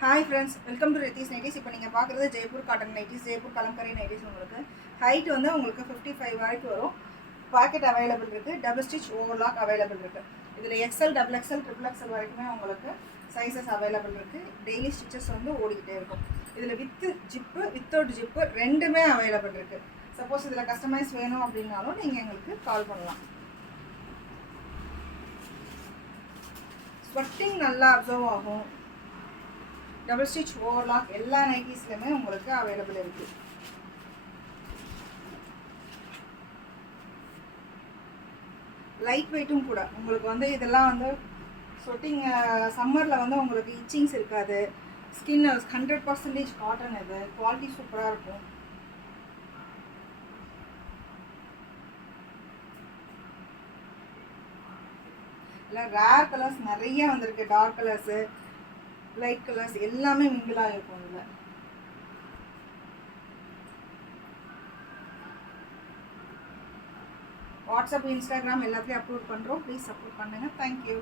Hi friends, welcome to Ritheesh nighties. இப்போ நீங்கள் பார்க்குறது Jaipur cotton nighties, Jaipur kalamkari nighties. உங்களுக்கு ஹைட் வந்து உங்களுக்கு 55 வரைக்கும் வரும். பாக்கெட் அவைலபிள் இருக்குது. டபுள் ஸ்டிச் ஓவர்லாக் அவைலபிள் இருக்குது. இதில் XL, double XL, triple XL வரைக்குமே உங்களுக்கு சைஸஸ் அவைலபிள் இருக்குது. டெய்லி ஸ்டிச்சஸ் வந்து ஓடிக்கிட்டே இருக்கும். இதில் வித்து ஜிப்பு, வித்தவுட் ஜிப்பு ரெண்டுமே அவைலபிள் இருக்குது. சப்போஸ் இதில் கஸ்டமைஸ் வேணும் அப்படின்னாலும் நீங்கள் எங்களுக்கு கால் பண்ணலாம். ஸ்வெட்டிங் நல்லா அப்சர்வ் ஆகும். டபுள் ஸ்டிச் ஓவர்லாக் எல்லா நைட்டிஸ்லையுமே உங்களுக்கு அவைலபிள் இருக்குது. லைட் வெயிட்டும் கூட. உங்களுக்கு வந்து இதெல்லாம் வந்து ஸ்வெட்டிங் சம்மரில் வந்து உங்களுக்கு இச்சிங்ஸ் இருக்காது. Skin 100% cotton. இது குவாலிட்டி சூப்பராக இருக்கும். இல்லை ரேர் கலர்ஸ் நிறைய வந்திருக்கு. டார்க் கலர்ஸு, லைட் கலர்ஸ் எல்லாமே மிங்கிளாக இருக்கும். இதில் வாட்ஸ்அப், இன்ஸ்டாகிராம் எல்லாத்துலேயும் அப்லோட் பண்ணுறோம். ப்ளீஸ் சப்போர்ட் பண்ணுங்கள். தேங்க்யூ.